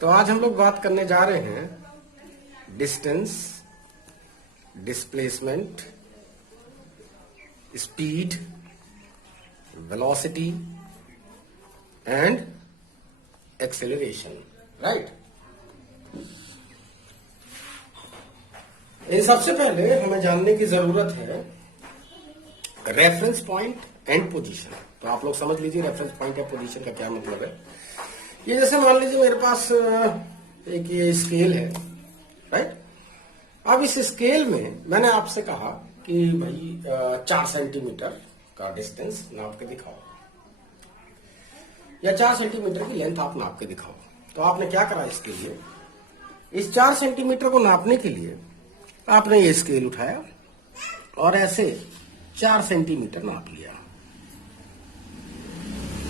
तो आज हम लोग बात करने जा रहे हैं distance, displacement, speed, velocity and acceleration, right. इन सबसे पहले हमें जानने की जरूरत है रेफरेंस पॉइंट एंड पोजीशन। तो आप लोग समझ लीजिए रेफरेंस पॉइंट या पोजीशन का क्या मतलब है। ये जैसे मान लीजिए मेरे पास एक ये स्केल है, राइट। अब इस स्केल में मैंने आपसे कहा कि भाई 4 सेंटीमीटर का डिस्टेंस नाप के दिखाओ या 4 सेंटीमीटर की लेंथ आप नाप के दिखाओ। तो आपने क्या करा इसके लिए, इस 4 सेंटीमीटर को नापने के लिए आपने ये स्केल उठाया और ऐसे 4 सेंटीमीटर नाप लिया,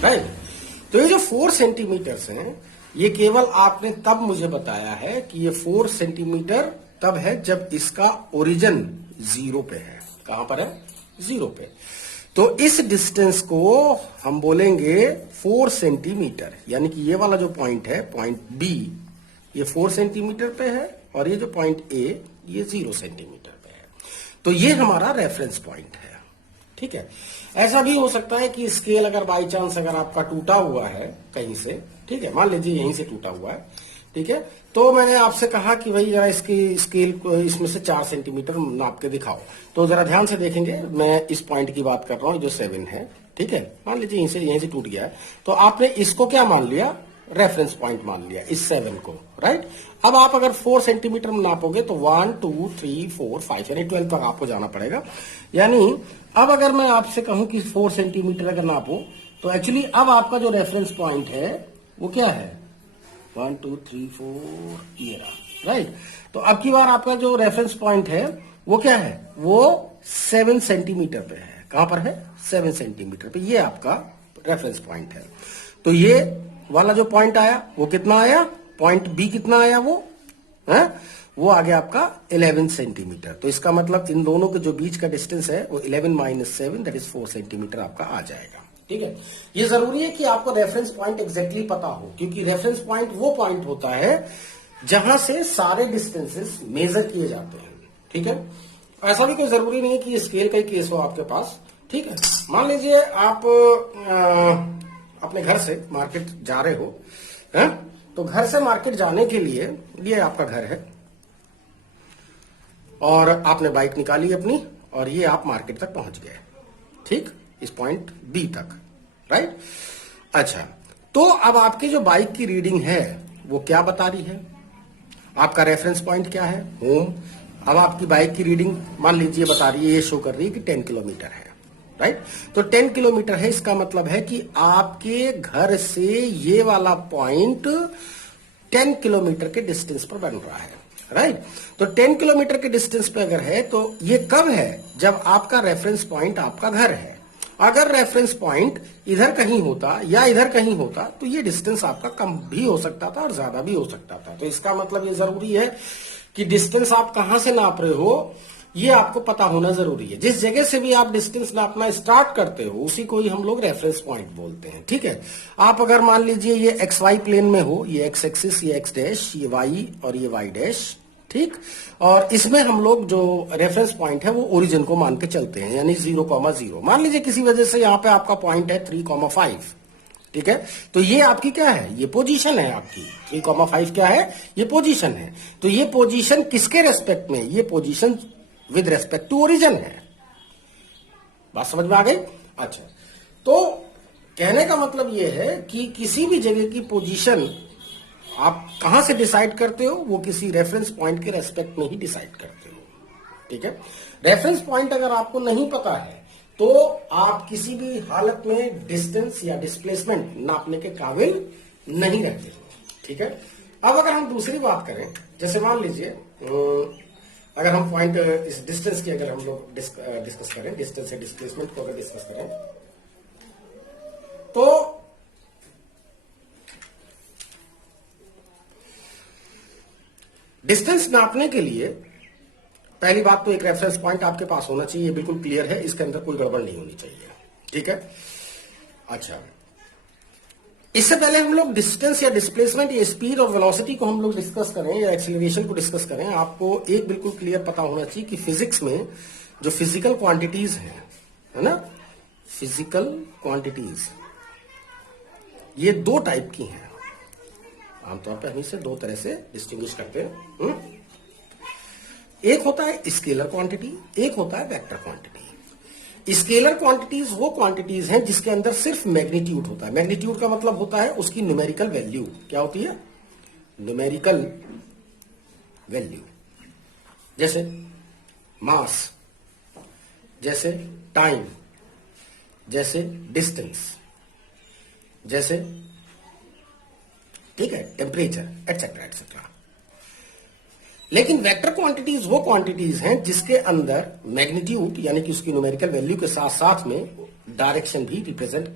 राइट। तो ये जो 4 सेंटीमीटर्स हैं, ये केवल आपने तब मुझे बताया है कि ये 4 सेंटीमीटर तब है जब इसका ओरिजिन 0 पे है। कहां पर है? 0 पे। तो इस डिस्टेंस को हम बोलेंगे 4 सेंटीमीटर, यानी कि ये वाला जो पॉइंट है, पॉइंट बी, ये 4 सेंटीमीटर पे है और ये जो पॉइंट ए, ये 0 सेंटीमीटर पे है। तो ये हमारा रेफरेंस पॉइंट है, ठीक है। ऐसा भी हो सकता है कि स्केल अगर बाई चांस अगर आपका टूटा हुआ है कहीं से, ठीक है, मान लीजिए यहीं से टूटा हुआ है, ठीक है, तो मैंने आपसे कहा कि भाई जरा इसकी स्केल को इसमें से 4 सेंटीमीटर नाप के दिखाओ। तो जरा ध्यान से देखेंगे, मैं इस पॉइंट की बात कर रहा हूं जो 7 है, ठीक है। मान लीजिए यहीं से टूट गया है, तो आपने इसको क्या मान लिया? रेफरेंस पॉइंट मान लिया, इस 7 को, राइट। अब आप अगर 4 सेंटीमीटर में नापोगे तो 1 2 3 4 5 यानी 12 तक आपको जाना पड़ेगा। यानी अब अगर मैं आपसे कहूं कि 4 सेंटीमीटर अगर नापो, तो एक्चुअली अब आपका जो रेफरेंस पॉइंट है वो क्या है? 1 2 3 4, ये रहा, राइट। तो अब की बार आपका जो रेफरेंस पॉइंट है वो क्या है? वो 7 सेंटीमीटर पे है। कहां पर है? 7 सेंटीमीटर पे। ये आपका रेफरेंस पॉइंट है। तो ये वाला जो पॉइंट आया वो कितना आया? पॉइंट बी कितना आया? वो है, वो आ गया आपका 11 सेंटीमीटर। तो इसका मतलब इन दोनों के जो बीच का डिस्टेंस है वो 11 माइनस 7 दैट इज 4 सेंटीमीटर आपका आ जाएगा, ठीक है। ये जरूरी है कि आपको रेफरेंस पॉइंट एग्जैक्टली पता हो, क्योंकि रेफरेंस पॉइंट वो पॉइंट होता है जहां से सारे डिस्टेंसेस मेजर किए जाते हैं, ठीक है। ऐसा भी कोई जरूरी नहीं है कि स्केल का ही केस हो आपके पास, ठीक है। मान लीजिए आप अपने घर से मार्केट जा रहे हो, है? तो घर से मार्केट जाने के लिए ये आपका घर है और आपने बाइक निकाली अपनी और ये आप मार्केट तक पहुंच गए, ठीक, इस पॉइंट बी तक, राइट। अच्छा, तो अब आपकी जो बाइक की रीडिंग है वो क्या बता रही है? आपका रेफरेंस पॉइंट क्या है? होम। अब आपकी बाइक की रीडिंग मान लीजिए बता रही है, ये शो कर रही है कि 10 किलोमीटर है, राइट। तो 10 किलोमीटर है, इसका मतलब है कि आपके घर से ये वाला पॉइंट 10 किलोमीटर के डिस्टेंस पर बन रहा है, राइट। तो 10 किलोमीटर के डिस्टेंस पे अगर है तो ये कब है? जब आपका रेफरेंस पॉइंट आपका घर है। अगर रेफरेंस पॉइंट इधर कहीं होता या इधर कहीं होता तो ये डिस्टेंस आपका कम भी हो सकता था और ज्यादा भी हो सकता था। तो इसका मतलब ये जरूरी है कि डिस्टेंस आप कहां से नाप रहे हो ये आपको पता होना जरूरी है। जिस जगह से भी आप डिस्टेंस नापना स्टार्ट करते हो उसी को ही हम लोग रेफरेंस पॉइंट बोलते हैं, ठीक है। आप अगर मान लीजिए ये एक्स वाई प्लेन में हो, ये एक्स एक्सिस, ये एक्स डैश, ये वाई और ये वाई डैश, ठीक, और इसमें हम लोग जो रेफरेंस पॉइंट है वो ओरिजिन को मान के चलते हैं, यानी 0,0। मान लीजिए किसी वजह से यहां पे आपका पॉइंट है 3,5, ठीक है। तो ये आपकी क्या है? ये पोजीशन है आपकी। 3,5 क्या है? ये पोजीशन है। तो ये पोजीशन किसके रेस्पेक्ट में? ये position with respect to origin है। बात समझ में आ गई? अच्छा, तो कहने का मतलब यह है कि किसी भी जगह की पोजीशन आप कहां से डिसाइड करते हो? वो किसी रेफरेंस पॉइंट के रेस्पेक्ट में ही डिसाइड करते हो, ठीक है। रेफरेंस पॉइंट अगर आपको नहीं पता है तो आप किसी भी हालत में डिस्टेंस या डिस्प्लेसमेंट नापने के काबिल नहीं रहते हो, ठीक है। अब अगर हम दूसरी बात करें, जैसे मान लीजिए अगर हम पॉइंट इस डिस्टेंस की अगर हम लोग डिस्कस करें, डिस्टेंस या डिस्प्लेसमेंट को अगर डिस्कस करें, तो डिस्टेंस नापने के लिए पहली बात तो एक रेफरेंस पॉइंट आपके पास होना चाहिए, बिल्कुल क्लियर है, इसके अंदर कोई गड़बड़ नहीं होनी चाहिए, ठीक है। अच्छा, इससे पहले हम लोग डिस्टेंस या डिस्प्लेसमेंट या स्पीड और वेलोसिटी को हम लोग डिस्कस करें या एक्सेलरेशन को डिस्कस करें, आपको एक बिल्कुल क्लियर पता होना चाहिए कि फिजिक्स में जो फिजिकल क्वांटिटीज हैं, है ना, फिजिकल क्वांटिटीज ये दो टाइप की हैं। आमतौर पर हम इसे दो तरह से डिस्टिंग्विश करते हैं। एक होता है स्केलर क्वांटिटी, एक होता है वेक्टर क्वांटिटी। स्केलर क्वांटिटीज वो क्वांटिटीज हैं जिसके अंदर सिर्फ मैग्नीट्यूड होता है। मैग्नीट्यूड का मतलब होता है उसकी न्यूमेरिकल वैल्यू। क्या होती है? Numerical value. जैसे मास, जैसे टाइम, जैसे डिस्टेंस, जैसे, ठीक है, टेम्परेचर, एटसेट्रा एटसेट्रा। लेकिन वेक्टर क्वांटिटीज वो क्वांटिटीज हैं जिसके अंदर मैग्नीट्यूड यानी कि उसकी न्यूमेरिकल वैल्यू के साथ साथ में डायरेक्शन भी रिप्रेजेंट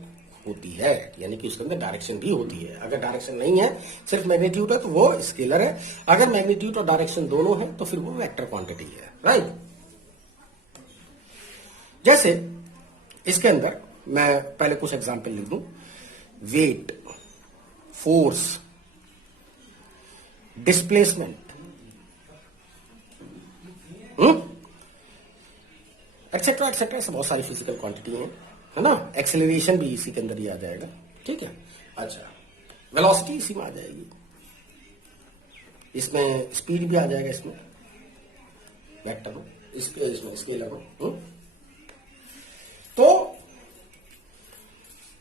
होती है, यानी कि उसके अंदर डायरेक्शन भी होती है। अगर डायरेक्शन नहीं है, सिर्फ मैग्नीट्यूड है, तो वो स्केलर है। अगर मैग्नीट्यूड और डायरेक्शन दोनों है तो फिर वो वेक्टर क्वांटिटी है, राइट। जैसे इसके अंदर मैं पहले कुछ एग्जाम्पल लिख दूं। Weight, force, displacement, etcetera etcetera, ऐसे बहुत सारी फिजिकल क्वांटिटी है ना। एक्सेलरेशन भी इसी के अंदर ही आ जाएगा, ठीक है। अच्छा, वेलोसिटी इसी में आ जाएगी, इसमें स्पीड भी आ जाएगा, इसमें वेक्टर हो, इसमें स्केलर हो। तो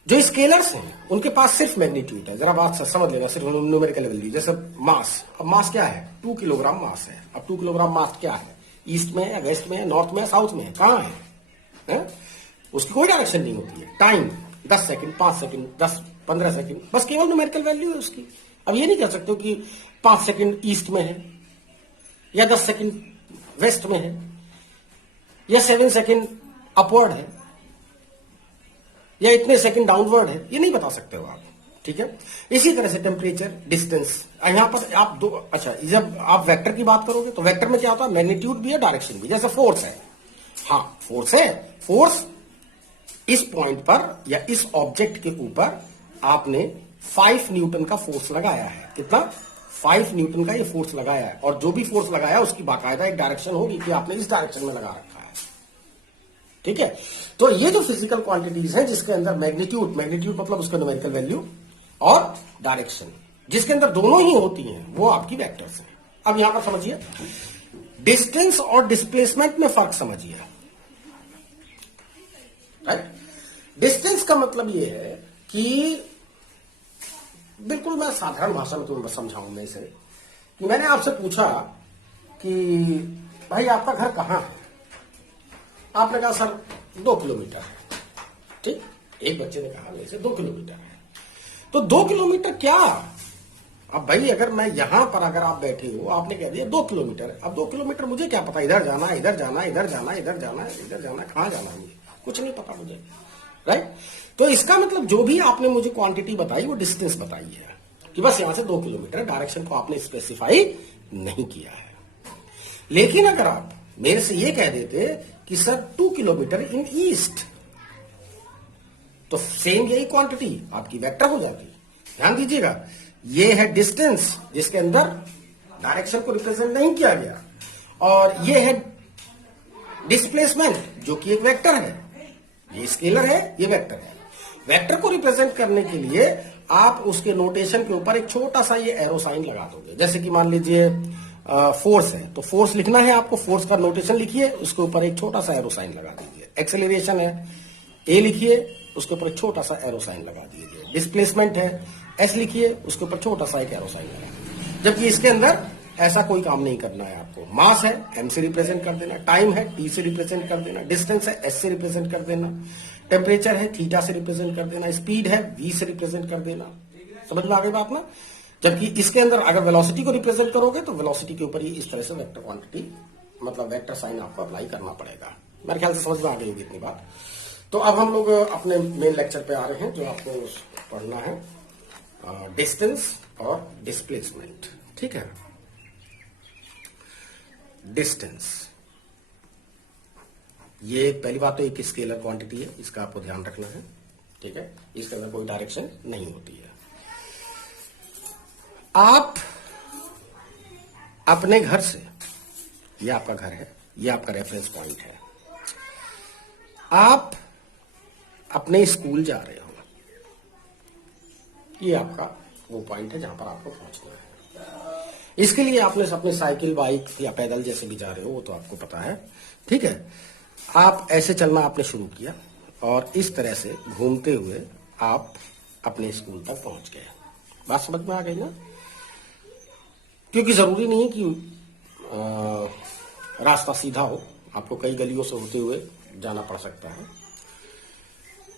जो स्केलर्स हैं उनके पास सिर्फ मैग्नीट्यूड है। जरा बात समझ लेना, सिर्फ न्यूमेरिकल वैल्यू। जैसे मास, अब मास क्या है? 2 किलोग्राम मास है। अब 2 किलोग्राम मास क्या है? ईस्ट में है, वेस्ट में है, नॉर्थ में है, साउथ में है, कहां है? उसकी कोई डायरेक्शन नहीं होती है। टाइम 10 सेकंड, 5 सेकंड, 10, 15 सेकंड, बस केवल न्यूमेरिकल वैल्यू है उसकी। अब ये नहीं कह सकते हो कि 5 सेकंड ईस्ट में है या 10 सेकंड वेस्ट में है या 7 सेकंड अपवर्ड है या इतने सेकंड डाउनवर्ड है, ये नहीं बता सकते हो आप, ठीक है। इसी तरह से टेम्परेचर, डिस्टेंस, यहां पर आप दो, अच्छा, जब आप वेक्टर की बात करोगे तो वेक्टर में क्या होता है? मैग्नीट्यूड भी है, डायरेक्शन भी। जैसे फोर्स है, हाँ फोर्स है, फोर्स इस पॉइंट पर या इस ऑब्जेक्ट के ऊपर आपने 5 न्यूटन का फोर्स लगाया है। कितना? 5 न्यूटन का ये फोर्स लगाया है, और जो भी फोर्स लगाया है उसकी बाकायदा एक डायरेक्शन होगी कि आपने इस डायरेक्शन में लगा रखा है, ठीक है। तो ये जो फिजिकल क्वांटिटीज हैं जिसके अंदर मैग्नीट्यूड मतलब उसका न्यूमेरिकल वैल्यू और डायरेक्शन जिसके अंदर दोनों ही होती हैं, वो आपकी वेक्टर्स हैं। अब यहां पर समझिए, डिस्टेंस और डिस्प्लेसमेंट में फर्क समझिए, राइट। डिस्टेंस का मतलब ये है कि बिल्कुल मैं साधारण भाषा में तुम्हें समझाऊं मैं इसे, कि मैंने आपसे पूछा कि भाई आपका घर कहां है? आपने कहा सर 2 किलोमीटर है, ठीक। एक बच्चे ने कहा मेरे से 2 किलोमीटर है, तो 2 किलोमीटर क्या? अब भाई अगर मैं यहां पर, अगर आप बैठे हो, आपने कह दिया 2 किलोमीटर, अब 2 किलोमीटर मुझे क्या पता, इधर जाना है, इधर जाना है, इधर जाना है, इधर जाना है, इधर जाना है, कहां जाना है, मुझे कुछ नहीं पता मुझे, राइट। तो इसका मतलब जो भी आपने मुझे क्वांटिटी बताई वो डिस्टेंस बताई है कि बस यहां से 2 किलोमीटर, डायरेक्शन को आपने स्पेसिफाई नहीं किया है। लेकिन अगर आप मेरे से ये कह देते कि सर 2 किलोमीटर इन ईस्ट, तो सेम यही क्वांटिटी आपकी वेक्टर हो जाती। ध्यान दीजिएगा, ये है डिस्टेंस जिसके अंदर डायरेक्शन को रिप्रेजेंट नहीं किया गया, और ये है डिस्प्लेसमेंट जो कि एक वेक्टर है। ये स्केलर है, ये वेक्टर है। वेक्टर को रिप्रेजेंट करने के लिए आप उसके नोटेशन के ऊपर एक छोटा सा ये एरो साइन लगा दोगे। जैसे कि मान लीजिए फोर्स है, तो फोर्स लिखना है आपको, फोर्स का नोटेशन लिखिए, उसके ऊपर एक छोटा सा एरो साइन लगा दीजिए। एक्सेलरेशन है, ए लिखिए, उसके ऊपर एक छोटा सा एरो साइन लगा दीजिए। डिस्प्लेसमेंट है, एस लिखिए, उसके ऊपर छोटा सा एक एरो साइन लगा दीजिए। जबकि इसके अंदर ऐसा कोई काम नहीं करना है आपको। मास है, एम से रिप्रेजेंट कर देना, टाइम है, टी से रिप्रेजेंट कर देना, डिस्टेंस है, एस से रिप्रेजेंट कर देना, टेम्परेचर है, थीटा से रिप्रेजेंट कर देना, स्पीड है, वी से रिप्रेजेंट कर देना। समझ में आ गई बात ना? जबकि इसके अंदर अगर वेलोसिटी को रिप्रेजेंट करोगे तो वेलोसिटी के ऊपर ही इस तरह से वेक्टर क्वांटिटी, मतलब वेक्टर साइन आपको अप्लाई करना पड़ेगा। मेरे ख्याल से समझ में आ गई होगी इतनी बात। तो अब हम लोग अपने मेन लेक्चर पे आ रहे हैं, जो आपको पढ़ना है डिस्टेंस और डिस्प्लेसमेंट, ठीक है। डिस्टेंस, ये पहली बात तो एक स्केलर क्वांटिटी है, इसका आपको ध्यान रखना है, ठीक है। इसके अंदर कोई डायरेक्शन नहीं होती है। आप अपने घर से, ये आपका घर है, ये आपका रेफरेंस पॉइंट है, आप अपने स्कूल जा रहे हो, ये आपका वो पॉइंट है जहां पर आपको पहुंचना है। इसके लिए आपने अपने साइकिल, बाइक या पैदल जैसे भी जा रहे हो वो तो आपको पता है, ठीक है। आप ऐसे चलना आपने शुरू किया और इस तरह से घूमते हुए आप अपने स्कूल तक पहुंच गए। बात समझ में आ गई ना? क्योंकि जरूरी नहीं है कि रास्ता सीधा हो, आपको कई गलियों से होते हुए जाना पड़ सकता है।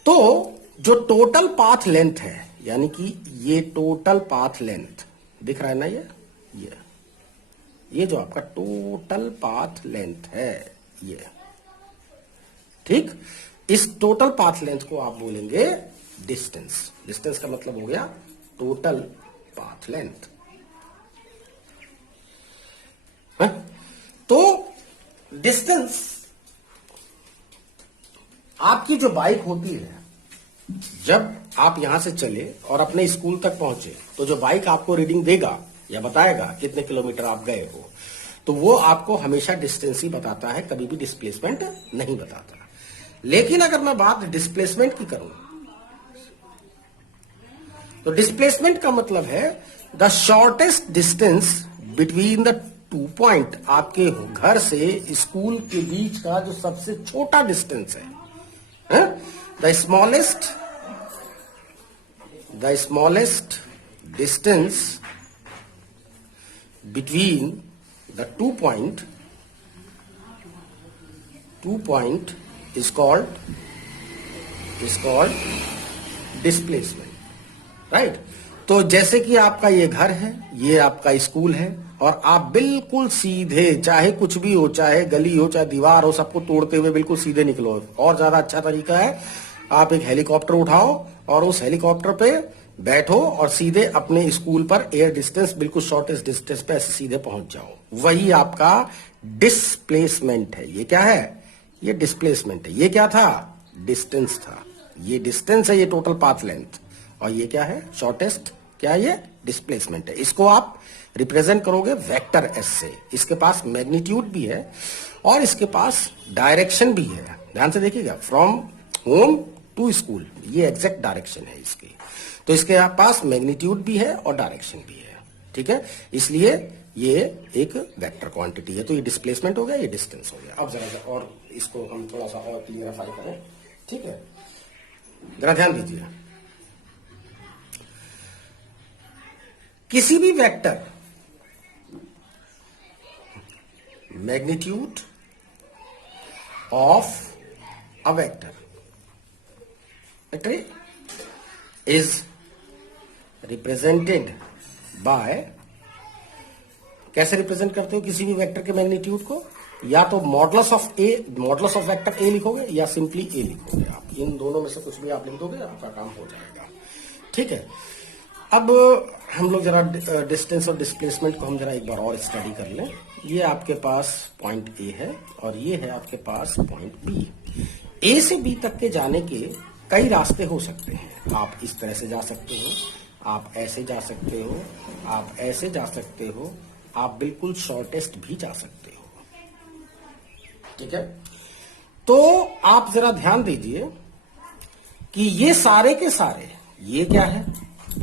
तो जो टोटल पाथ लेंथ है, यानी कि ये टोटल पाथ लेंथ दिख रहा है ना, ये जो आपका टोटल पाथ लेंथ है, ये ठीक, इस टोटल पाथ लेंथ को आप बोलेंगे डिस्टेंस। डिस्टेंस का मतलब हो गया टोटल पाथ लेंथ। तो डिस्टेंस, आपकी जो बाइक होती है, जब आप यहां से चले और अपने स्कूल तक पहुंचे तो जो बाइक आपको रीडिंग देगा या बताएगा कितने किलोमीटर आप गए हो, तो वो आपको हमेशा डिस्टेंस ही बताता है, कभी भी डिस्प्लेसमेंट नहीं बताता। लेकिन अगर मैं बात डिस्प्लेसमेंट की करूं तो डिस्प्लेसमेंट का मतलब है the shortest distance between the two point. आपके घर से स्कूल के बीच का जो सबसे छोटा डिस्टेंस है, the smallest distance between the two point is called displacement, right. तो जैसे कि आपका ये घर है, ये आपका स्कूल है, और आप बिल्कुल सीधे, चाहे कुछ भी हो, चाहे गली हो, चाहे दीवार हो, सबको तोड़ते हुए बिल्कुल सीधे निकलो। और ज्यादा अच्छा तरीका है, आप एक हेलीकॉप्टर उठाओ और उस हेलीकॉप्टर पे बैठो और सीधे अपने स्कूल पर एयर डिस्टेंस, बिल्कुल शॉर्टेस्ट डिस्टेंस पे ऐसे सीधे पहुंच जाओ। वही आपका डिस्प्लेसमेंट है। ये क्या है? ये डिस्प्लेसमेंट है। ये क्या था? डिस्टेंस था। ये डिस्टेंस है, ये टोटल पाथ लेंथ, और ये क्या है? शॉर्टेस्ट। क्या है ये? डिस्प्लेसमेंट है। इसको आप रिप्रेजेंट करोगे वेक्टर एस से। इसके पास मैग्नीट्यूड भी है और इसके पास डायरेक्शन भी है। ध्यान से देखिएगा, फ्रॉम होम टू स्कूल, ये एग्जैक्ट डायरेक्शन है इसकी। तो इसके पास मैग्नीट्यूड भी है और डायरेक्शन भी है, ठीक है। इसलिए ये एक वेक्टर क्वांटिटी है। तो ये डिस्प्लेसमेंट हो गया, ये डिस्टेंस हो गया। अब जरा और इसको हम थोड़ा सा और क्लियरिफाई करें, ठीक है। जरा ध्यान दीजिए, किसी भी vector magnitude of a vector is represented by, कैसे रिप्रेजेंट करते हो किसी भी वेक्टर के मैग्नीट्यूड को? या तो modulus of A, modulus of vector A लिखोगे, या सिंपली ए लिखोगे। आप इन दोनों में से कुछ भी आप लिख दोगे, आपका काम हो जाएगा, ठीक है। अब हम लोग जरा डिस्टेंस और डिस्प्लेसमेंट को हम जरा एक बार और स्टडी कर लें। ये आपके पास पॉइंट ए है और ये है आपके पास पॉइंट बी। ए से बी तक के जाने के कई रास्ते हो सकते हैं। आप इस तरह से जा सकते हो, आप ऐसे जा सकते हो, आप ऐसे जा सकते हो, आप बिल्कुल शॉर्टेस्ट भी जा सकते हो, ठीक है। तो आप जरा ध्यान दीजिए कि ये सारे के सारे, ये क्या है?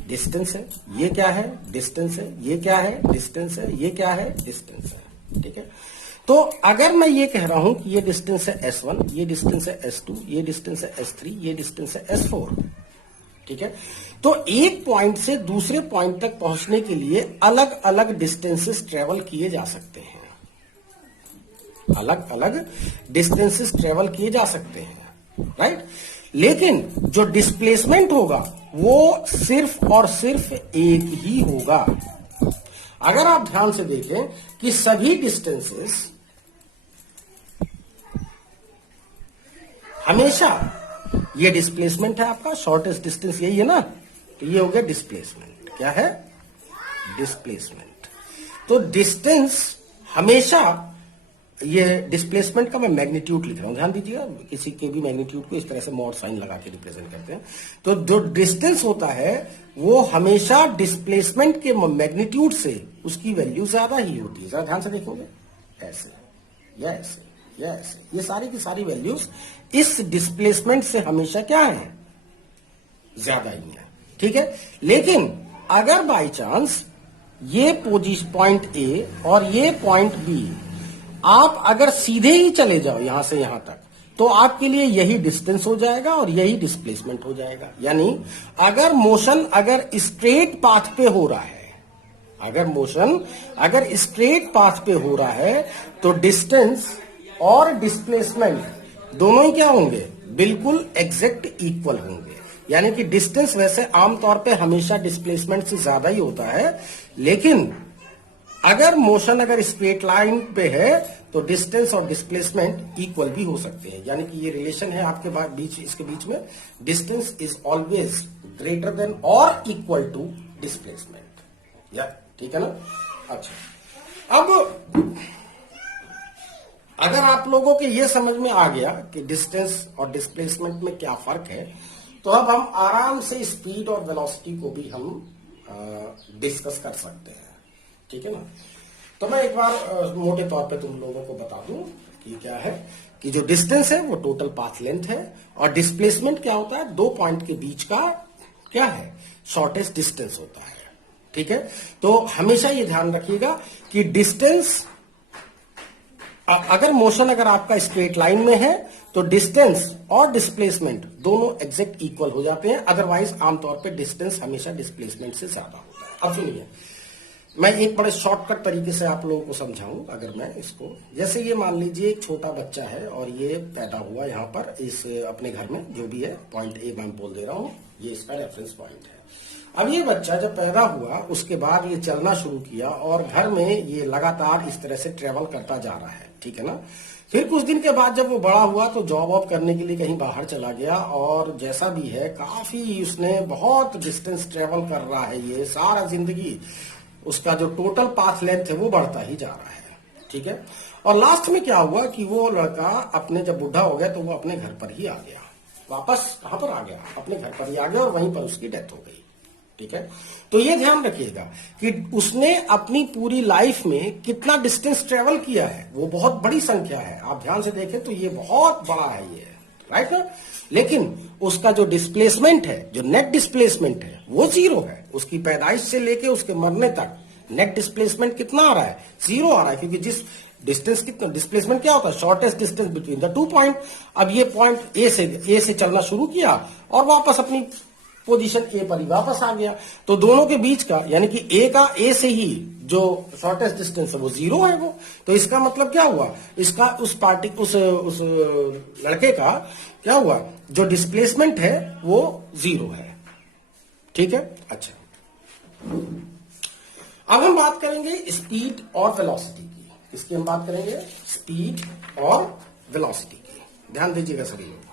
डिस्टेंस है। ये क्या है? डिस्टेंस है। ये क्या है? डिस्टेंस है। ये क्या है? डिस्टेंस है, ठीक है। तो अगर मैं ये कह रहा हूं कि ये डिस्टेंस है S1, ये डिस्टेंस है S2, ये डिस्टेंस है S3, ये डिस्टेंस है S4, ठीक है। तो एक पॉइंट से दूसरे पॉइंट तक पहुंचने के लिए अलग अलग डिस्टेंसेस ट्रेवल किए जा सकते हैं। अलग अलग डिस्टेंसेस ट्रेवल किए जा सकते हैं, राइट। लेकिन जो डिस्प्लेसमेंट होगा वो सिर्फ और सिर्फ एक ही होगा। अगर आप ध्यान से देखें कि सभी डिस्टेंसेस हमेशा, ये डिस्प्लेसमेंट है आपका, शॉर्टेस्ट डिस्टेंस यही है ना, तो ये हो गया डिस्प्लेसमेंट। क्या है? डिस्प्लेसमेंट। तो डिस्टेंस हमेशा ये डिस्प्लेसमेंट का मैं मैग्नीट्यूड लिख रहा हूं, ध्यान दीजिएगा, किसी के भी मैग्नीट्यूड को इस तरह से मॉड साइन लगा के रिप्रेजेंट करते हैं। तो जो डिस्टेंस होता है वो हमेशा डिस्प्लेसमेंट के मैग्नीट्यूड से उसकी वैल्यू ज्यादा ही होती है। जरा ध्यान से देखेंगे, ऐसे या ऐसे या ऐसे, ये सारी की सारी वैल्यूज इस डिस्प्लेसमेंट से हमेशा क्या है, ज्यादा ही है। ठीक है, लेकिन अगर बाई चांस ये पोजीशन पॉइंट ए और ये पॉइंट बी आप अगर सीधे ही चले जाओ यहां से यहां तक, तो आपके लिए यही डिस्टेंस हो जाएगा और यही डिस्प्लेसमेंट हो जाएगा। यानी अगर मोशन अगर स्ट्रेट पाथ पे हो रहा है, अगर मोशन अगर स्ट्रेट पाथ पे हो रहा है, तो डिस्टेंस और डिस्प्लेसमेंट दोनों ही क्या होंगे, बिल्कुल एग्जैक्ट इक्वल होंगे। यानी कि डिस्टेंस वैसे आमतौर पे हमेशा डिस्प्लेसमेंट से ज्यादा ही होता है, लेकिन अगर मोशन अगर स्ट्रेट लाइन पे है तो डिस्टेंस और डिस्प्लेसमेंट इक्वल भी हो सकते हैं। यानी कि ये रिलेशन है आपके बीच, इसके बीच में, distance is always greater than और इक्वल टू डिस्प्लेसमेंट। या ठीक है ना। अच्छा, अब अगर आप लोगों के ये समझ में आ गया कि डिस्टेंस और डिस्प्लेसमेंट में क्या फर्क है, तो अब हम आराम से स्पीड और वेलोसिटी को भी हम डिस्कस कर सकते हैं। ठीक है ना। तो मैं एक बार मोटे तौर पे तुम लोगों को बता दूं कि क्या है, कि जो डिस्टेंस है वो टोटल पाथ लेंथ है, और डिस्प्लेसमेंट क्या होता है, दो पॉइंट के बीच का क्या है, शॉर्टेस्ट डिस्टेंस होता है। ठीक है, तो हमेशा ये ध्यान रखिएगा कि डिस्टेंस, अगर मोशन अगर आपका स्ट्रेट लाइन में है तो डिस्टेंस और डिस्प्लेसमेंट दोनों एग्जैक्ट इक्वल हो जाते हैं, अदरवाइज आमतौर पे डिस्टेंस हमेशा डिस्प्लेसमेंट से ज्यादा होता है। अब सुनिए, मैं एक बड़े शॉर्टकट तरीके से आप लोगों को समझाऊं। अगर मैं इसको, जैसे ये मान लीजिए एक छोटा बच्चा है और ये पैदा हुआ यहाँ पर इस अपने घर में, जो भी है पॉइंट ए मैं बोल दे रहा हूं, ये इसका रेफरेंस पॉइंट है। अब ये बच्चा जब पैदा हुआ उसके बाद ये चलना शुरू किया और घर में ये लगातार इस तरह से ट्रेवल करता जा रहा है। ठीक है ना। फिर कुछ दिन के बाद जब वो बड़ा हुआ तो जॉब वॉब करने के लिए कहीं बाहर चला गया, और जैसा भी है काफी उसने बहुत डिस्टेंस ट्रेवल कर रहा है, ये सारा जिंदगी उसका जो टोटल पाथ लेंथ है वो बढ़ता ही जा रहा है। ठीक है, और लास्ट में क्या हुआ कि वो लड़का अपने जब बुढ़ा हो गया तो वो अपने घर पर ही आ गया, वापस कहां पर आ गया, अपने घर पर ही आ गया, और वहीं पर उसकी डेथ हो गई। ठीक है, तो ये ध्यान रखिएगा कि उसने अपनी पूरी लाइफ में कितना डिस्टेंस ट्रेवल किया है, वो बहुत बड़ी संख्या है। आप ध्यान से देखें तो ये बहुत बड़ा है, ये राइट ना। लेकिन उसका जो डिस्प्लेसमेंट है, जो नेट डिस्प्लेसमेंट है, वो जीरो है। उसकी पैदाइश से लेके उसके मरने तक नेट डिस्प्लेसमेंट कितना आ रहा है, जीरो आ रहा है, क्योंकि जिस डिस्टेंस कितना, डिस्प्लेसमेंट क्या होता है, shortest distance between the two point. अब ये पॉइंट ए से चलना शुरू किया और वापस अपनी पोजीशन ए पर ही वापस आ गया, तो दोनों के बीच का, यानी कि ए से ही जो शॉर्टेस्ट डिस्टेंस है वो जीरो है वो। तो इसका मतलब क्या हुआ, इसका उस लड़के का क्या हुआ, जो डिस्प्लेसमेंट है वो जीरो है। ठीक है, अच्छा, अब हम बात करेंगे स्पीड और वेलोसिटी की। इसकी हम बात करेंगे स्पीड और वेलोसिटी की। ध्यान दीजिएगा सभी लोग।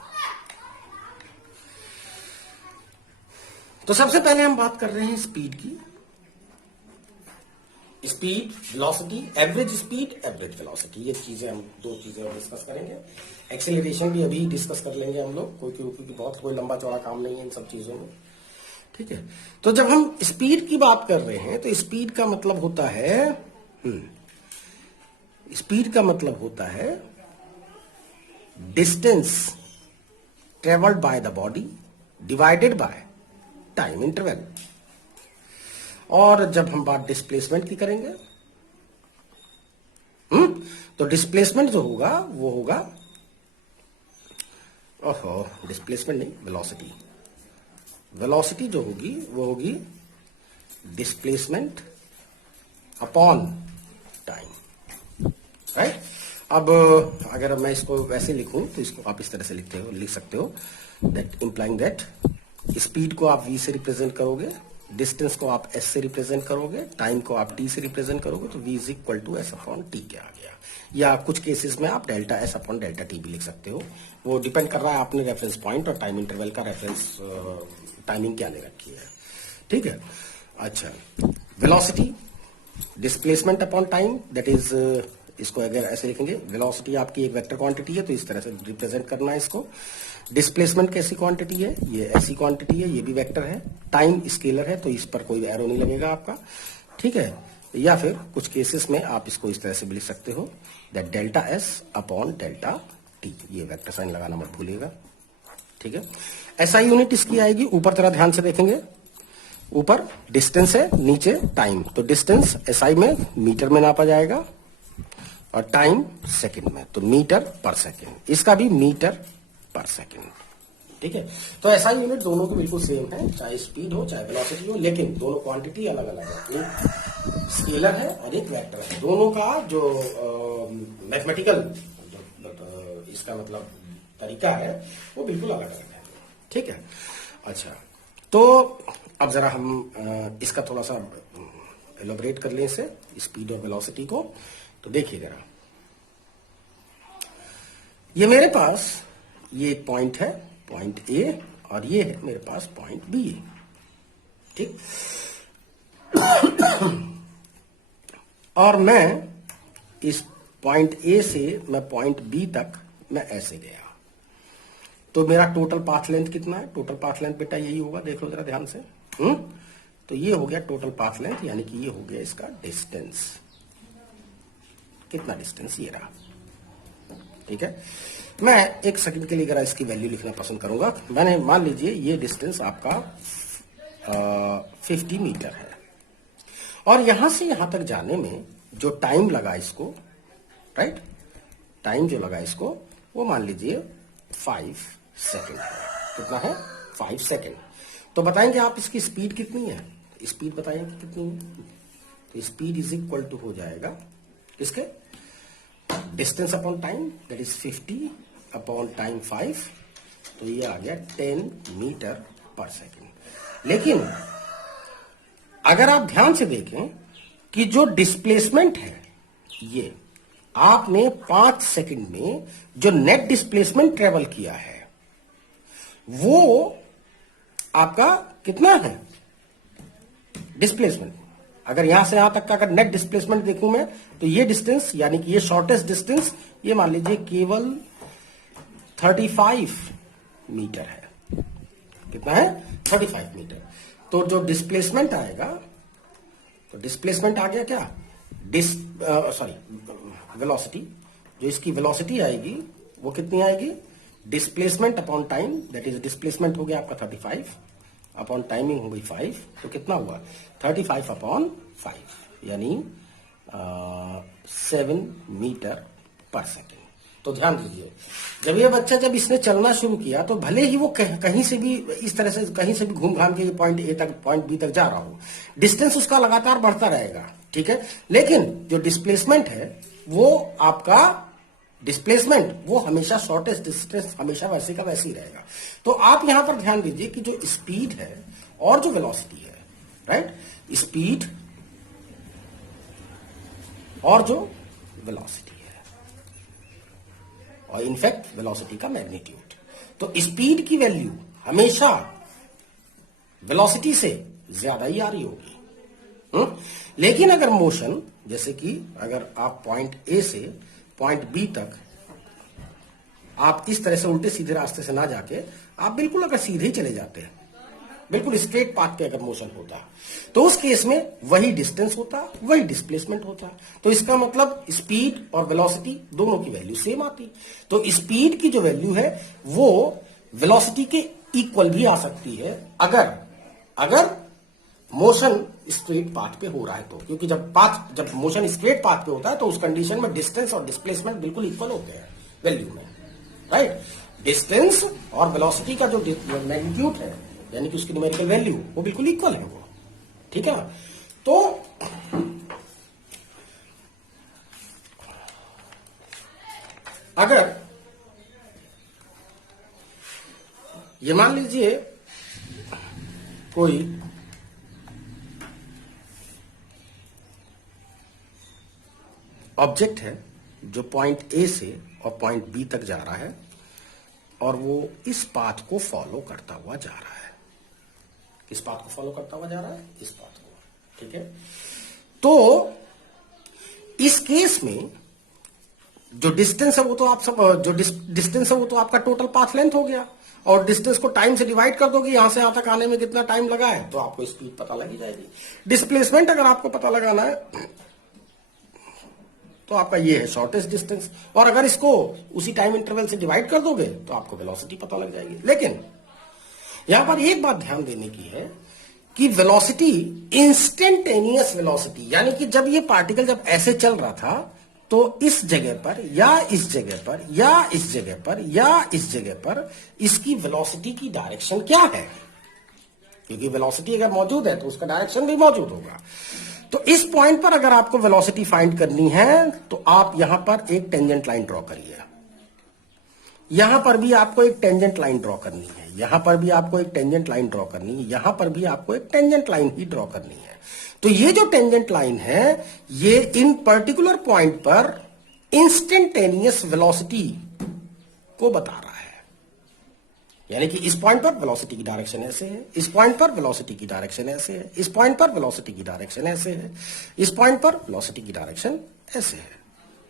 तो सबसे पहले हम बात कर रहे हैं स्पीड की। Speed, velocity, average speed, average velocity, ये चीजें हम दो चीजें डिस्कस करेंगे। एक्सेलरेशन भी अभी डिस्कस कर लेंगे हम लोग, क्योंकि बहुत कोई लंबा चौड़ा काम नहीं है इन सब चीजों में। ठीक है, तो जब हम स्पीड की बात कर रहे हैं तो स्पीड का मतलब होता है, स्पीड का मतलब होता है distance travelled by the body divided by time interval. और जब हम बात डिस्प्लेसमेंट की करेंगे, तो डिस्प्लेसमेंट जो होगा वो होगा, ओहो, डिस्प्लेसमेंट नहीं, वेलोसिटी। वेलोसिटी जो होगी वो होगी डिस्प्लेसमेंट अपॉन टाइम, राइट। अब अगर मैं इसको वैसे लिखूं तो इसको आप इस तरह से लिख सकते हो, दैट इंप्लाइंग दैट स्पीड को आप v से रिप्रेजेंट करोगे, डिस्टेंस को आप s से रिप्रेजेंट करोगे, टाइम को आप t से रिप्रेजेंट करोगे, तो v is equal to S upon T क्या आ गया। या कुछ केसेस में आप delta s upon delta T भी लिख सकते हो, वो डिपेंड कर रहा है आपने रेफरेंस पॉइंट और टाइम इंटरवल का रेफरेंस टाइमिंग क्या ले रखी है। ठीक है, अच्छा, velocity displacement upon time, that is इसको अगर ऐसे लिखेंगे, वेलोसिटी आपकी एक वेक्टर क्वांटिटी है तो इस तरह से रिप्रेजेंट करना है इसको। डिस्प्लेसमेंट कैसी क्वांटिटी है, ये ऐसी क्वांटिटी है, ये भी वेक्टर है। टाइम स्केलर है तो इस पर कोई एरो नहीं लगेगा आपका, ठीक है। या फिर कुछ केसेस में आप इसको इस तरह से भी लिख सकते हो, that delta S upon delta T, ये वेक्टर साइन लगाना मत भूलिएगा, ठीक है। एसआई यूनिट इसकी आएगी, ऊपर तरह ध्यान से देखेंगे, ऊपर डिस्टेंस है, नीचे टाइम। तो डिस्टेंस एसआई में मीटर में नापा जाएगा और टाइम सेकंड में, तो मीटर पर सेकंड। इसका भी मीटर पर सेकंड, ठीक है। तो एसआई यूनिट दोनों की बिल्कुल सेम है, चाहे स्पीड हो चाहे वेलोसिटी हो, लेकिन दोनों क्वांटिटी अलग अलग है। एक स्केलर है और एक वेक्टर है। दोनों का जो मैथमेटिकल इसका मतलब तरीका है वो बिल्कुल अलग अलग है, ठीक है। अच्छा, तो अब जरा हम इसका थोड़ा सा एलोबरेट कर लें इसे, स्पीड और वेलोसिटी को। तो देखिए जरा, ये मेरे पास ये एक पॉइंट है, पॉइंट ए, और ये है मेरे पास पॉइंट बी, ठीक। और मैं इस पॉइंट ए से मैं पॉइंट बी तक मैं ऐसे गया, तो मेरा टोटल पाथ लेंथ कितना है? टोटल पाथ लेंथ बेटा यही होगा, देख लो जरा ध्यान से। तो ये हो गया टोटल पाथ लेंथ, यानी कि ये हो गया इसका डिस्टेंस। कितना डिस्टेंस? ये रहा, ठीक है। मैं एक सेकंड के लिए जरा इसकी वैल्यू लिखना पसंद करूंगा। मैंने मान लीजिए ये डिस्टेंस आपका 50 मीटर है, और यहां से यहां तक जाने में जो टाइम लगा इसको, राइट, टाइम जो लगा इसको, वो मान लीजिए 5 सेकेंड है। कितना है? 5 सेकेंड। तो बताएंगे आप इसकी स्पीड कितनी है? स्पीड बताइए कितनी है? तो स्पीड इज इक्वल टू हो जाएगा किसके? Distance upon time, that is 50 upon time 5, तो ये आ गया 10 मीटर पर सेकेंड। लेकिन अगर आप ध्यान से देखें कि जो डिस्प्लेसमेंट है, ये आपने 5 सेकंड में जो नेट डिस्प्लेसमेंट ट्रेवल किया है वो आपका कितना है? डिस्प्लेसमेंट। अगर यहां से यहां तक का अगर नेट डिस्प्लेसमेंट देखूं मैं, तो ये डिस्टेंस, यानी कि ये शॉर्टेस्ट डिस्टेंस, ये मान लीजिए केवल 35 मीटर है। कितना है? 35 मीटर। तो जो डिस्प्लेसमेंट आएगा, तो डिस्प्लेसमेंट आ गया क्या? वेलोसिटी, जो इसकी वेलोसिटी आएगी वो कितनी आएगी? Displacement upon time, that is displacement हो गया आपका 35 अपॉन टाइमिंग हो गई 5, तो कितना हुआ? 35 अपॉन 5, यानी 7 मीटर पर सेकेंड। तो ध्यान दीजिए, जब ये बच्चा जब इसने चलना शुरू किया, तो भले ही वो कहीं से भी इस तरह से कहीं से भी घूम घाम के पॉइंट ए तक पॉइंट बी तक जा रहा हो, डिस्टेंस उसका लगातार बढ़ता रहेगा, ठीक है। लेकिन जो डिस्प्लेसमेंट है वो आपका डिस्प्लेसमेंट वो हमेशा शॉर्टेस्ट डिस्टेंस हमेशा वैसे का वैसे ही रहेगा। तो आप यहां पर ध्यान दीजिए कि जो स्पीड है और जो वेलोसिटी है, राइट, स्पीड और जो वेलोसिटी है, और इनफैक्ट वेलोसिटी का मैग्नीट्यूड, तो स्पीड की वैल्यू हमेशा वेलोसिटी से ज्यादा ही आ रही होगी। लेकिन अगर मोशन, जैसे कि अगर आप पॉइंट ए से पॉइंट बी तक आप इस तरह से उल्टे सीधे रास्ते से ना जाके आप बिल्कुल अगर सीधे ही चले जाते हैं, बिल्कुल स्ट्रेट पाथ पे अगर मोशन होता, तो उस केस में वही डिस्टेंस होता, वही डिस्प्लेसमेंट होता। तो इसका मतलब स्पीड और वेलोसिटी दोनों की वैल्यू सेम आती। तो स्पीड की जो वैल्यू है वो वेलोसिटी के इक्वल भी आ सकती है अगर मोशन स्ट्रेट पाथ पे हो रहा है तो, क्योंकि जब मोशन स्ट्रेट पाथ पे होता है तो उस कंडीशन में डिस्टेंस और डिस्प्लेसमेंट बिल्कुल इक्वल होते हैं वैल्यू में, राइट। डिस्टेंस और वेलोसिटी का जो मैग्नीट्यूड है, यानी कि उसकी न्यूमेरिकल वैल्यू, वो बिल्कुल इक्वल है वो, ठीक है। तो अगर ये मान लीजिए कोई ऑब्जेक्ट है जो पॉइंट ए से और पॉइंट बी तक जा रहा है, और वो इस पाथ को फॉलो करता हुआ जा रहा है। किस पाथ को फॉलो करता हुआ जा रहा है? इस पाथ को, ठीक है। तो इस केस में जो डिस्टेंस है वो तो आप सब जो डिस्टेंस है वो तो आपका टोटल पाथ लेंथ हो गया, और डिस्टेंस को टाइम से डिवाइड कर दोगे, यहां से यहां तक आने में कितना टाइम लगा है, तो आपको स्पीड पता लगी जाएगी। डिस्प्लेसमेंट अगर आपको पता लगाना है तो आपका ये है शॉर्टेस्ट डिस्टेंस, और अगर इसको उसी टाइम इंटरवल से डिवाइड कर दोगे तो आपको वेलोसिटी पता लग जाएगी। लेकिन यहां पर एक बात ध्यान देने की है कि वेलोसिटी इंस्टेंटेनियस वेलोसिटी, यानी कि जब ये पार्टिकल जब ऐसे चल रहा था तो इस जगह पर या इस जगह पर या इस जगह पर या इस जगह पर इसकी वेलोसिटी की डायरेक्शन क्या है, क्योंकि वेलोसिटी अगर मौजूद है तो उसका डायरेक्शन भी मौजूद होगा। तो इस पॉइंट पर अगर आपको वेलोसिटी फाइंड करनी है तो आप यहां पर एक टेंजेंट लाइन ड्रॉ करिए, यहां पर भी आपको एक टेंजेंट लाइन ड्रॉ करनी है, यहां पर भी आपको एक टेंजेंट लाइन ड्रॉ करनी है, यहां पर भी आपको एक टेंजेंट लाइन ही ड्रॉ करनी है। तो ये जो टेंजेंट लाइन है ये इन पर्टिकुलर पॉइंट पर इंस्टेंटेनियस वेलोसिटी को बता रहा है, यानी कि इस पॉइंट पर वेलोसिटी की डायरेक्शन ऐसे है, इस पॉइंट पर वेलोसिटी की डायरेक्शन ऐसे है, इस पॉइंट पर वेलोसिटी की डायरेक्शन ऐसे है, इस पॉइंट पर वेलोसिटी की डायरेक्शन ऐसे है।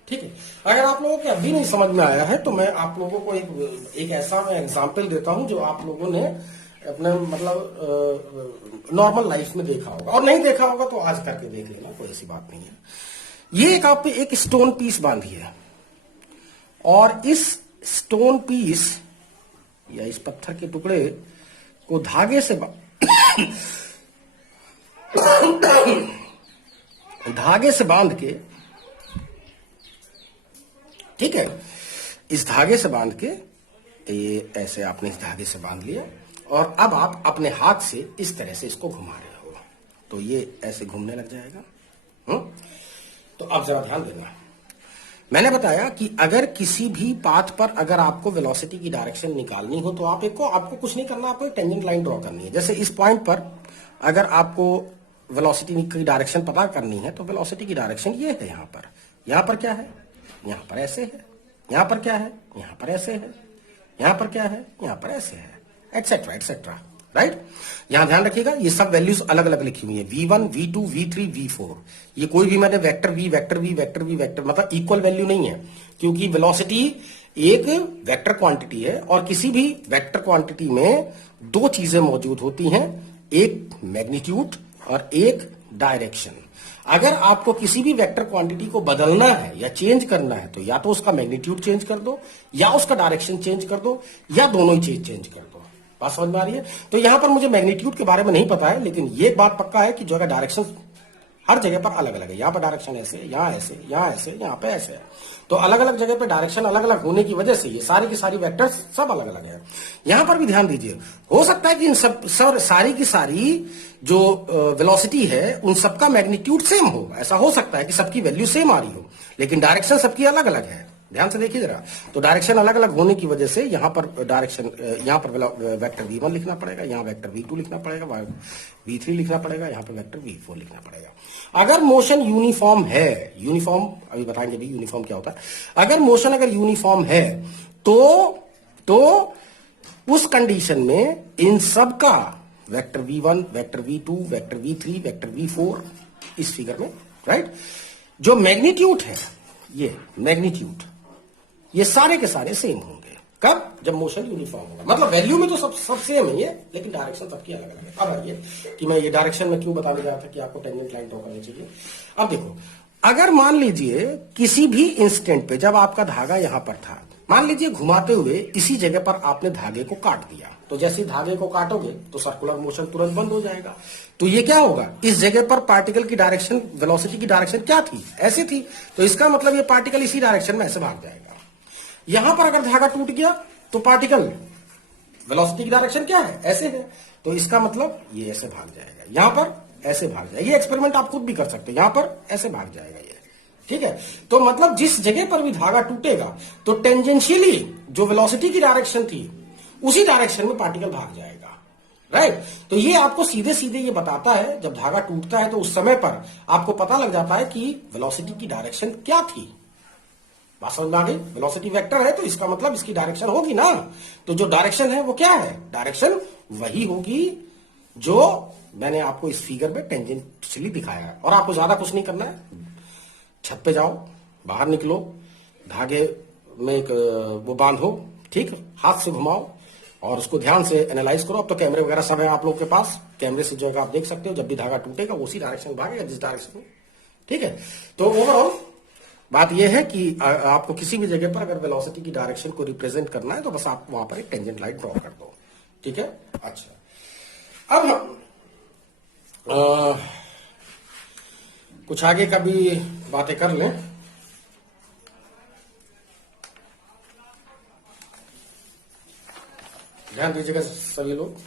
ठीक है, अगर आप लोगों को अभी नहीं समझ में आया है तो मैं आप लोगों को एक ऐसा मैं एग्जाम्पल देता हूं जो आप लोगों ने अपने मतलब नॉर्मल लाइफ में देखा होगा, और नहीं देखा होगा तो आज करके देख लेना, कोई ऐसी बात नहीं है। ये एक आप पे एक स्टोन पीस बांधी है, और इस स्टोन पीस या इस पत्थर के टुकड़े को धागे से धागे से बांध के, ठीक है, इस धागे से बांध के ये ऐसे आपने इस धागे से बांध लिया, और अब आप अपने हाथ से इस तरह से इसको घुमा रहे हो तो ये ऐसे घूमने लग जाएगा। तो अब जरा ध्यान देना, मैंने बताया कि अगर किसी भी पाथ पर अगर आपको वेलोसिटी की डायरेक्शन निकालनी हो तो आपको कुछ नहीं करना, आपको एक टेंजेंट लाइन ड्रॉ करनी है। जैसे इस पॉइंट पर अगर आपको वेलोसिटी की डायरेक्शन पता करनी है तो वेलोसिटी की डायरेक्शन ये है, यहां पर क्या है, यहां पर ऐसे है, यहां पर क्या है, यहां पर ऐसे है, यहां पर क्या है, यहां पर ऐसे है, एटसेट्रा एटसेट्रा, राइट। यहां ध्यान रखिएगा ये सब वैल्यूज अलग अलग लिखी हुई है, V1 V2 V3 V4। ये कोई भी मैंने vector V vector V vector V vector मतलब इक्वल वैल्यू नहीं है, क्योंकि वेलोसिटी एक वेक्टर क्वांटिटी है, और किसी भी वेक्टर क्वांटिटी में दो चीजें मौजूद होती हैं, एक मैग्नीट्यूड और एक डायरेक्शन। अगर आपको किसी भी वेक्टर क्वांटिटी को बदलना है या चेंज करना है तो या तो उसका मैग्नीट्यूड चेंज कर दो, या उसका डायरेक्शन चेंज कर दो, या दोनों ही चीज चेंज कर दो। बात समझ में आ रही है? तो यहां पर मुझे मैग्नीट्यूड के बारे में नहीं पता है, लेकिन ये बात पक्का है कि जो अगर डायरेक्शन हर जगह पर अलग अलग है, यहां पर डायरेक्शन ऐसे, यहां ऐसे, यहां ऐसे, यहां पे ऐसे है, तो अलग अलग जगह पे डायरेक्शन अलग अलग होने की वजह से ये सारी की सारी वेक्टर्स सब अलग अलग है। यहां पर भी ध्यान दीजिए, हो सकता है कि इन सब सारी की सारी जो वेलोसिटी है उन सबका मैग्नीट्यूड सेम हो, ऐसा हो सकता है कि सबकी वैल्यू सेम आ रही हो, लेकिन डायरेक्शन सबकी अलग अलग है। ध्यान से देखिए जरा, तो डायरेक्शन अलग अलग होने की वजह से यहां पर डायरेक्शन, यहां पर वेक्टर V1 लिखना पड़ेगा, यहां वेक्टर V2 लिखना पड़ेगा, V3 लिखना पड़ेगा, यहां पर वेक्टर V4 लिखना पड़ेगा। अगर मोशन यूनिफॉर्म है, यूनिफॉर्म अभी बताएंगे भी यूनिफॉर्म क्या होता है, अगर मोशन अगर यूनिफॉर्म है तो उस कंडीशन में इन सब का vector V1 vector V2 vector V3 vector V4 इस फिगर में, राइट, जो मैग्नीट्यूड है ये मैग्नीट्यूड ये सारे के सारे सेम होंगे। कब? जब मोशन यूनिफॉर्म होगा, मतलब वैल्यू में तो सब सेम है ये, लेकिन डायरेक्शन सबकी अलग अलग है। अब आइए कि मैं ये डायरेक्शन में क्यों बताने जा रहा था कि आपको टेंजेंट लाइन ड्रॉ करनी चाहिए। अब देखो, अगर मान लीजिए किसी भी इंस्टेंट पे जब आपका धागा यहां पर था, मान लीजिए घुमाते हुए इसी जगह पर आपने धागे को काट दिया, तो जैसे ही धागे को काटोगे तो सर्कुलर मोशन तुरंत बंद हो जाएगा। तो ये क्या होगा, इस जगह पर पार्टिकल की डायरेक्शन, वेलोसिटी की डायरेक्शन क्या थी, ऐसे थी, तो इसका मतलब ये पार्टिकल इसी डायरेक्शन में ऐसे भाग जाएगा। यहां पर अगर धागा टूट गया तो पार्टिकल वेलोसिटी की डायरेक्शन क्या है, ऐसे है, तो इसका मतलब ये ऐसे भाग जाएगा, यहां पर ऐसे भाग जाएगा। ये एक्सपेरिमेंट आप खुद भी कर सकते हो, यहां पर ऐसे भाग जाएगा ये, ठीक है। तो मतलब जिस जगह पर भी धागा टूटेगा तो टेंजेंशियली जो वेलोसिटी की डायरेक्शन थी उसी डायरेक्शन में पार्टिकल भाग जाएगा, राइट। तो ये आपको सीधे सीधे ये बताता है, जब धागा टूटता है तो उस समय पर आपको पता लग जाता है कि वेलोसिटी की डायरेक्शन क्या थी। बात समझ में आ गई? वेलोसिटी वेक्टर है तो इसका मतलब इसकी डायरेक्शन होगी ना, तो जो डायरेक्शन है वो क्या है, डायरेक्शन वही होगी जो मैंने आपको इस फिगर में टेंजेंशियली दिखाया है। और आपको ज्यादा कुछ नहीं करना है, छत पे जाओ, बाहर निकलो, धागे में एक वो बांधो, ठीक, हाथ से घुमाओ और उसको ध्यान से एनालाइज करो। अब तो कैमरे वगैरह सब है आप लोग के पास, कैमरे से जो है आप देख सकते हो जब भी धागा टूटेगा उसी डायरेक्शन में भागेगा जिस डायरेक्शन में, ठीक है। तो ओवरऑल बात यह है कि आपको किसी भी जगह पर अगर वेलोसिटी की डायरेक्शन को रिप्रेजेंट करना है तो बस आप वहां पर एक टेंजेंट लाइन ड्रॉ कर दो, ठीक है। अच्छा, अब हम कुछ आगे का भी बातें कर लें। ध्यान दीजिएगा सभी लोग।